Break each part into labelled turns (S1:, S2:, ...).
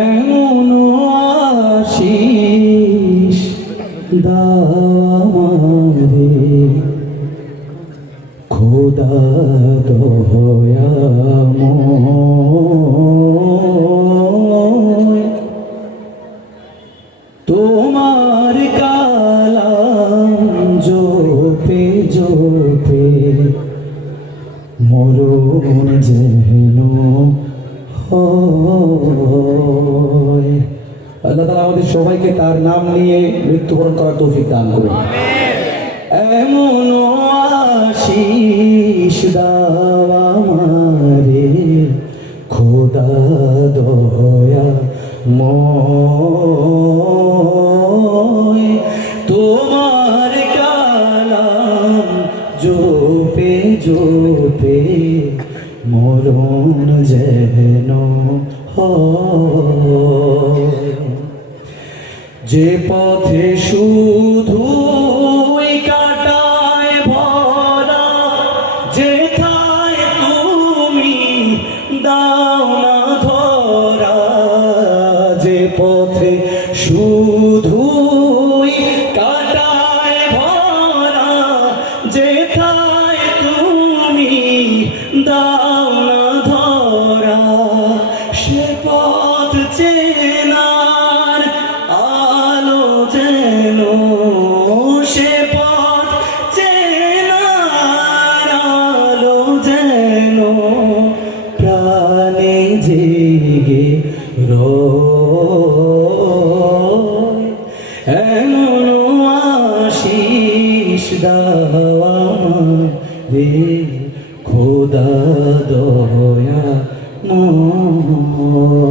S1: এমন আশিস দামারে খোদা দয়াময় তোমার কালাম জোপে জোপে মরণ যেন আল্লাহ তাআলা আমাদের সবাইকে তার নাম নিয়ে মৃত্যুবরণ করার তৌফিক দান করুন। এমন আশিস দাও আমারে, খোদা দয়া ময়। তোমার কালাম জোপে জোপে মরণ যেন যে পথে শুধু কাটায় ভরা যেথায় তুমি দাও প্রাণে জেগে এমন আশিস দাওয়া রে খোদা দয়া ময়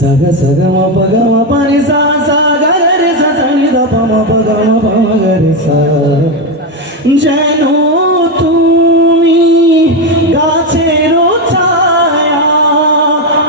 S1: Saga, saga, ma, paga, ma, pa, ni, sa, sa, ga, re, sa, sa, ni, Sabe, sabe ma, paga, ma, pa, ma, ga, re, sa, je.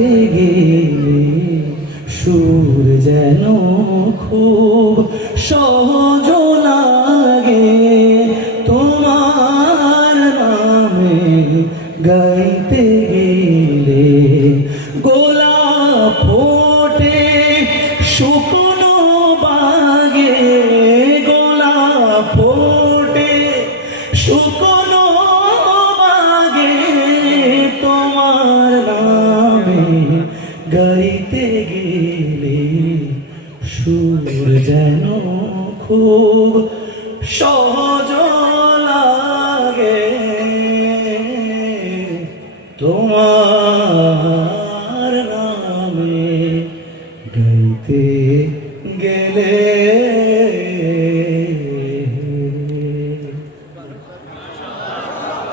S1: গাইতে গেলে সুর যেন খুব সহজ লাগে। তোমার নামে গাইতে গেলে গোলাপ ফোটে শুকনো বাগে। গাইতে গেলে সুর যেন খুব সহজ লাগে। তোমার নামে গাইতে গেলে